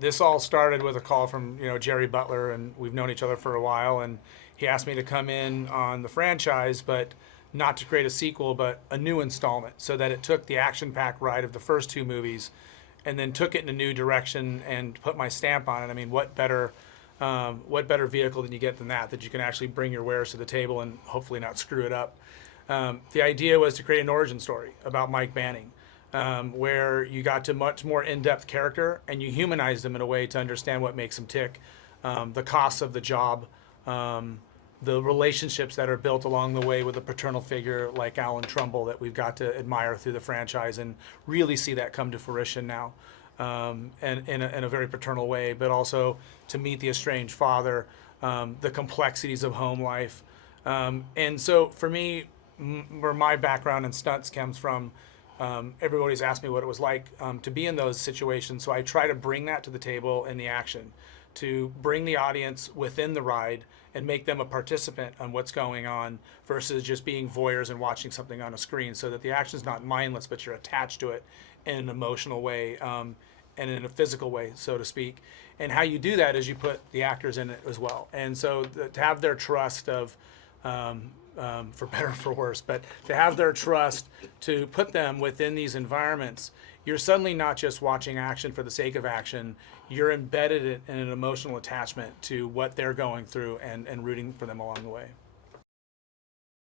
this all started with a call from Jerry Butler, and we've known each other for a while, and he asked me to come in on the franchise, but not to create a sequel, but a new installment, so that it took the action-packed ride of the first two movies, and then took it in a new direction and put my stamp on it. I mean, what better vehicle than you get than that you can actually bring your wares to the table and hopefully not screw it up. The idea was to create an origin story about Mike Banning, where you got to much more in-depth character and you humanized him in a way to understand what makes him tick, the costs of the job, the relationships that are built along the way with a paternal figure like Alan Trumbull that we've got to admire through the franchise and really see that come to fruition now, and in a very paternal way, but also to meet the estranged father, the complexities of home life. And so for me, where my background in stunts comes from, everybody's asked me what it was like to be in those situations. So I try to bring that to the table in the action, to bring the audience within the ride and make them a participant on what's going on versus just being voyeurs and watching something on a screen, so that the action is not mindless, but you're attached to it in an emotional way, and in a physical way, so to speak. And how you do that is you put the actors in it as well. And so to have their trust of, for better or for worse, but to have their trust to put them within these environments, you're suddenly not just watching action for the sake of action, you're embedded in an emotional attachment to what they're going through and rooting for them along the way.